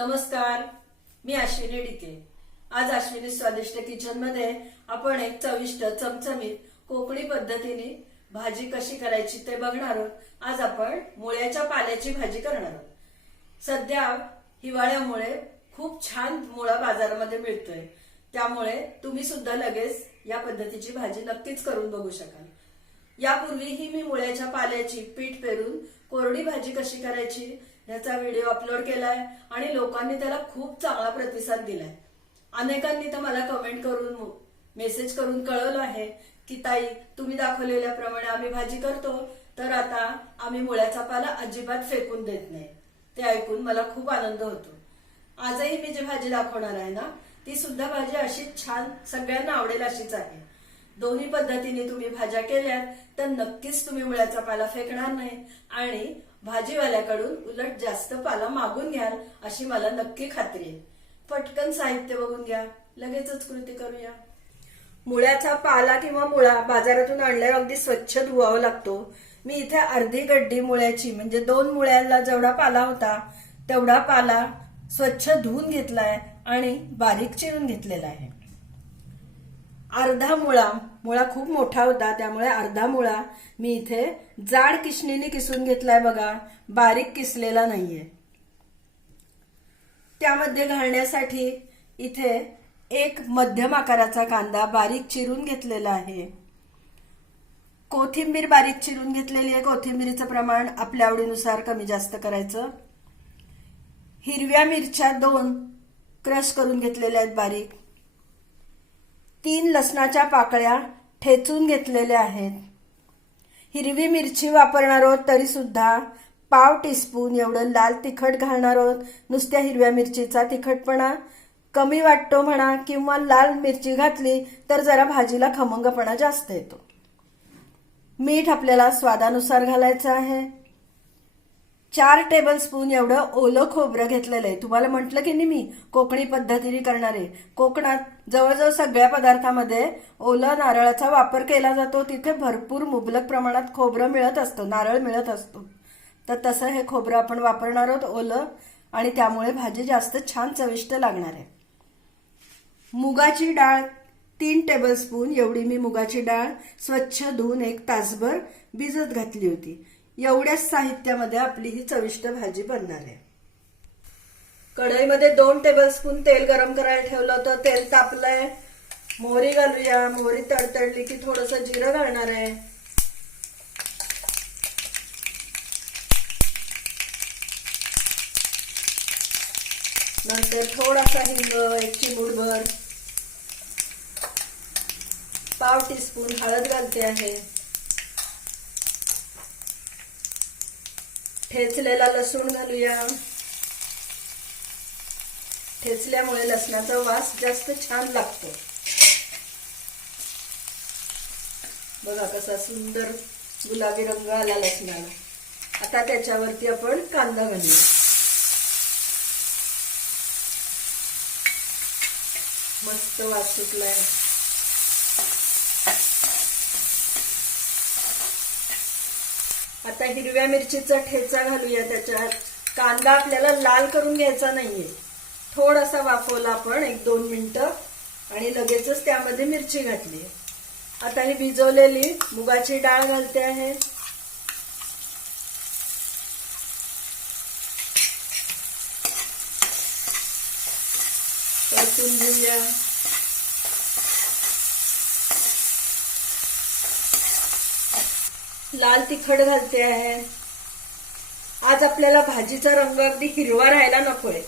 नमस्कार मी अश्विनी डिके आज अश्विनी स्वादिष्ट किचनमध्ये आपण एक चविष्ट चमचमीत कोकणी पद्धतीने भाजी कशी करायची ते बघणार आहोत. आज आपण मुळ्याच्या पाल्याची भाजी करणार आहोत. सध्या हिवाळ्यामुळे खूप छान मुळा बाजारामध्ये मिळतोय. त्यामुळे तुम्ही सुद्धा लगेच या पद्धतीची भाजी नक्कीच करून बघू शकाल. यापूर्वीही मी मुळ्याच्या पाल्याची पीठ पेरून कोरडी भाजी कशी करायची याचा व्हिडिओ अपलोड केलाय आणि लोकांनी त्याला खूप चांगला प्रतिसाद दिलाय. अनेकांनी तर मला कमेंट करून मेसेज करून कळवलं आहे की ताई तुम्ही दाखवलेल्याप्रमाणे आम्ही भाजी करतो तर आता आम्ही मुळ्याचा पाला अजिबात फेकून देत नाही. ते ऐकून मला खूप आनंद होतो. आजही मी जी भाजी दाखवणार आहे ना ती सुद्धा भाजी अशीच छान सगळ्यांना आवडेल अशीच आहे. दोन्ही पद्धतीने तुम्ही भाज्या केल्यात तर नक्कीच तुम्ही मुळ्याचा पाला फेकणार नाही. आणि भाजीवाल्याकडून उलट जास्त पाला मागून घ्याल अशी मला नक्की खात्री आहे. पटकन साहित्य बघून घ्या. लगेचच कृती करूया. मुळ्याचा पाला किंवा मुळा बाजारातून आणल्यावर अगदी स्वच्छ धुवावा लागतो. मी इथे अर्धी गड्डी मुळ्याची म्हणजे दोन मुळ्याला जेवढा पाला होता तेवढा पाला स्वच्छ धुवून घेतलाय आणि बारीक चिरून घेतलेला आहे. अर्धा मुळा मुळा खूप मोठा होता त्यामुळे अर्धा मुळा मी इथे जाड किसणीने किसून घेतलाय बघा. बारीक किसलेला नाहीये. त्यामध्ये घालण्यासाठी इथे एक मध्यम आकाराचा कांदा बारीक चिरून घेतलेला आहे. कोथिंबीर बारीक चिरून घेतलेली आहे. कोथिंबीरीचं प्रमाण आपल्या आवडीनुसार कमी जास्त करायचं. हिरव्या मिरच्या दोन क्रश करून घेतलेल्या आहेत बारीक. तीन लसणाच्या पाकळ्या ठेचून घेतलेल्या आहेत. हिरवी मिरची वापरणार आहोत तरी सुद्धा पाव टीस्पून एवढं लाल तिखट घालणार आहोत. नुसत्या हिरव्या मिरचीचा तिखटपणा कमी वाटतो म्हणा किंवा लाल मिरची घातली तर जरा भाजीला खमंगपणा जास्त येतो. मीठ आपल्याला स्वादानुसार घालायचं आहे. चार टेबल स्पून एवढं ओलं खोबरं घेतलेलं आहे. तुम्हाला म्हटलं की नाही मी कोकणी पद्धतीने करणार आहे. कोकणात जवळजवळ सगळ्या पदार्थामध्ये ओलं नारळाचा वापर केला जातो. तिथे भरपूर मुबलक प्रमाणात खोबरं मिळत असतं नारळ मिळत असतो. तर तसं हे खोबरं आपण वापरणार आहोत ओलं आणि त्यामुळे भाजी जास्त छान चविष्ट लागणार आहे. मुगाची डाळ तीन टेबलस्पून एवढी मी मुगाची डाळ स्वच्छ धुवून एक तासभर भिजत घातली होती. एवढ्याच साहित्यामध्ये आपली ही चविष्ट भाजी बनणार आहे. कढईमध्ये दोन टेबलस्पून तेल गरम करायला ठेवलं होतं. तेल तापलंय. मोहरी घालूया. मोहरी तडतडली की थोडस जिरं घालणार आहे. नंतर थोडासा हिंग एक चिमूडभर पाव टीस्पून हळद घालते आहे. ठेचलेला लसूण घालूया. ठेचल्यामुळे लसणाचा वास जास्त छान लागतो. बघा कसा सुंदर गुलाबी रंग आला लसणाला. आता त्याच्यावरती आपण कांदा घालूया. मस्त वास सुटलाय. हिरव्या मिरचीचा ठेचा घालूया त्याच्यात. कांदा आपल्याला लाल करून घ्यायचा नाहीये. थोडासा वाफवला आपण एक दोन मिनटं आणि लगेचच त्यामध्ये मिरची घातली आता ही भिजवलेली मुगाची डाळ घालते आहे. परतून घेऊया. लाल तिखट घालते आहे. आज आपल्याला भाजीचा रंग अगदी हिरवा राहायला नकोय.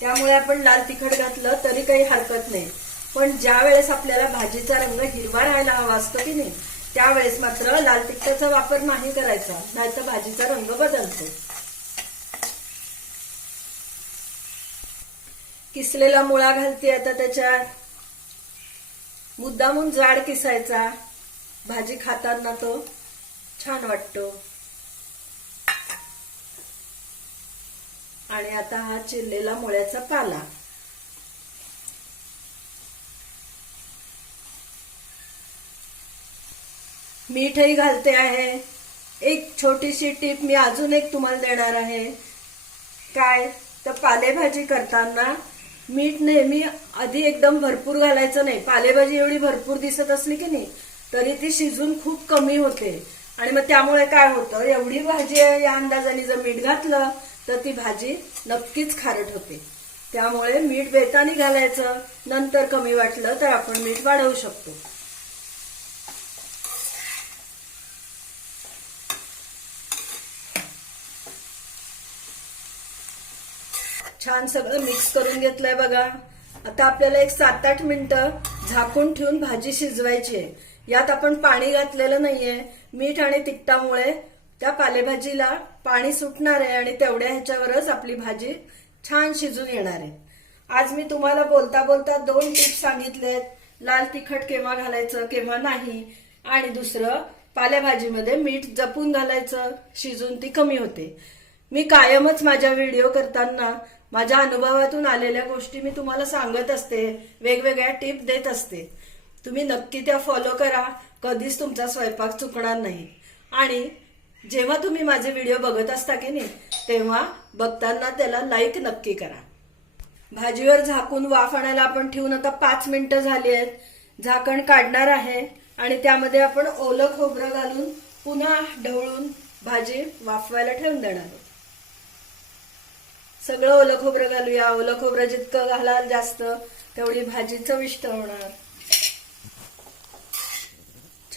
त्यामुळे आपण लाल तिखट घातलं तरी काही हरकत नाही. पण ज्या वेळेस आपल्याला भाजीचा रंग हिरवा राहायला हवा असतो की नाही त्यावेळेस मात्र लाल तिखटाचा वापर नाही करायचा नाहीतर भाजीचा रंग बदलतो. किसलेला मुळा घालते आता त्याच्यात मुद्दामून जाड किसायचा. भाजी खाताना तो छान वाटतो. आणि आता हा चिरलेला मुळ्याचा पाला. मीठही घालते आहे. एक छोटीशी टीप मी अजून एक तुम्हाला देणार आहे. काय? तर पालेभाजी करताना मीठ नेहमी आधी एकदम भरपूर घालायचं नाही. पालेभाजी एवढी भरपूर दिसत असली की नाही तरी ती शिजून खूप कमी होते. आणि मग त्यामुळे काय होतं एवढी भाजी आहे या अंदाजाने जर मीठ घातलं तर ती भाजी नक्कीच खारट होते. त्यामुळे मीठ बेतानी घालायचं नंतर कमी वाटलं तर आपण मीठ वाढवू शकतो. छान सगळं मिक्स करून घेतलंय बघा. आता आपल्याला एक सात आठ मिनिटं झाकून ठेवून भाजी शिजवायची आहे. यात आपण पाणी घातलेलं नाहीये. मीठ आणि तिखटामुळे त्या पालेभाजीला पाणी सुटणार आहे आणि तेवढ्या ह्याच्यावरच आपली भाजी छान शिजून येणार आहे. आज मी तुम्हाला बोलता बोलता दोन टिप्स सांगितलेत. लाल तिखट केव्हा घालायचं केव्हा नाही. आणि दुसरं पालेभाजीमध्ये मीठ जपून घालायचं शिजून ती कमी होते. मी कायमच माझ्या व्हिडिओ करताना माझ्या अनुभवातून आलेल्या गोष्टी मी तुम्हाला सांगत असते. वेगवेगळ्या टिप देत असते. तुम्ही नक्की त्या फॉलो करा. कधीच तुमचा स्वयंपाक चुकणार नाही. आणि जेव्हा तुम्ही माझे व्हिडिओ बघत असता की नाही तेव्हा बघताना त्याला लाईक नक्की करा. भाजीवर झाकून वाफ आणायला आपण ठेवून आता पाच मिनिटं झाली आहेत. झाकण काढणार आहे आणि त्यामध्ये आपण ओलं खोबरं घालून पुन्हा ढवळून भाजी वाफवायला ठेवून देणार आहोत. सगळं ओलं खोबरं घालूया. ओलं खोबरं जितकं घालाल जास्त तेवढी भाजी चविष्ट होणार.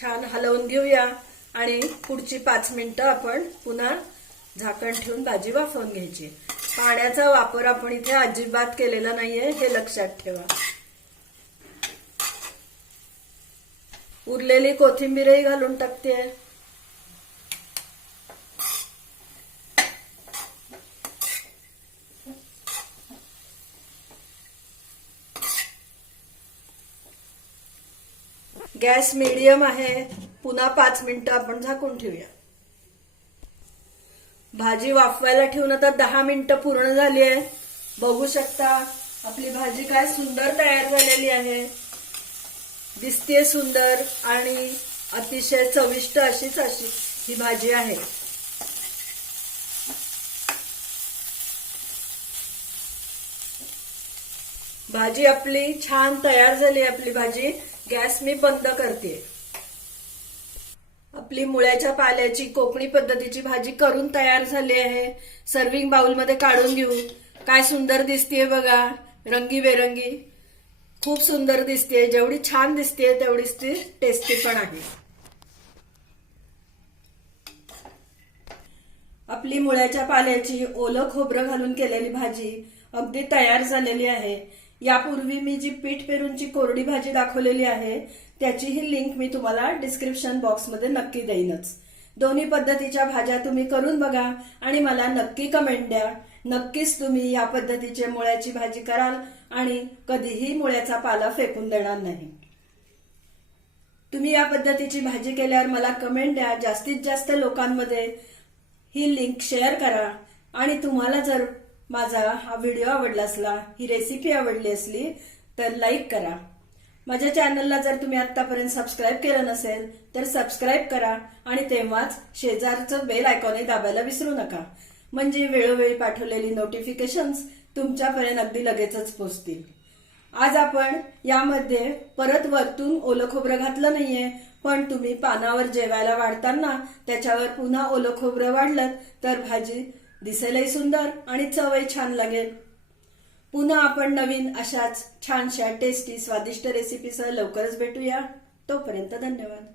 छान हलवून घेऊया. आणि पुढची पाच मिनिटं आपण पुन्हा झाकण ठेवून भाजी वाफवून घ्यायची. पाण्याचा वापर आपण इथे अजिबात केलेला नाहीये हे लक्षात ठेवा. उरलेली कोथिंबीरही घालून टाकते गॅस मिडियम आहे. पुन्हा पाच मिनिटं आपण झाकून ठेवूया. भाजी वाफवायला ठेवून आता दहा मिनिटं पूर्ण झाली आहे. बघू शकता आपली भाजी काय सुंदर तयार झालेली आहे. दिसते सुंदर आणि अतिशय चविष्ट अशीच अशी ही भाजी आहे. भाजी आपली छान तयार झाली आपली भाजी. गॅस मी बंद करते. आपली मुळ्याच्या पाल्याची कोकणी पद्धतीची भाजी करून तयार झाली आहे. सर्विंग बाउलमध्ये काढून घेऊ. काय सुंदर दिसतेय बघा. रंगीबेरंगी. खूप सुंदर दिसते जेवढी छान दिसते तेवढीच ती टेस्टी पण आहे. आपली मुळ्याच्या पाल्याची ओलं खोबरं घालून केलेली भाजी अगदी तयार झालेली आहे. यापूर्वी मी जी पीठ पेरूंची कोरडी भाजी दाखवलेली आहे त्याचीही लिंक मी तुम्हाला डिस्क्रिप्शन बॉक्समध्ये नक्की देईनच. दोन्ही पद्धतीच्या भाज्या तुम्ही करून बघा आणि मला नक्की कमेंट द्या. नक्कीच तुम्ही या पद्धतीचे मुळ्याची भाजी कराल आणि कधीही मुळ्याचा पाला फेकून देणार नाही. तुम्ही या पद्धतीची भाजी केल्यावर मला कमेंट द्या. जास्तीत जास्त लोकांमध्ये ही लिंक शेअर करा आणि तुम्हाला जर माझा हा व्हिडिओ आवडला असला ही रेसिपी आवडली असली तर लाईक करा. माझ्या चॅनलला जर तुम्ही आतापर्यंत सबस्क्राईब केलं नसेल तर सबस्क्राईब करा आणि तेव्हाच शेजारचं बेल आयकॉनही दाबायला विसरू नका. म्हणजे वेळोवेळी पाठवलेली नोटिफिकेशन्स तुमच्यापर्यंत अगदी लगेचच पोहोचतील आज आपण यामध्ये परत वरतून ओलं खोबरं घातलं नाहीये पण तुम्ही पानावर जेवायला वाढताना त्याच्यावर पुन्हा ओलं खोबरं वाढलं तर भाजी दिसेलही सुंदर आणि चवही छान लागेल. पुन्हा आपण नवीन अशाच छानशा टेस्टी स्वादिष्ट रेसिपीसह लवकरच भेटूया. तोपर्यंत धन्यवाद.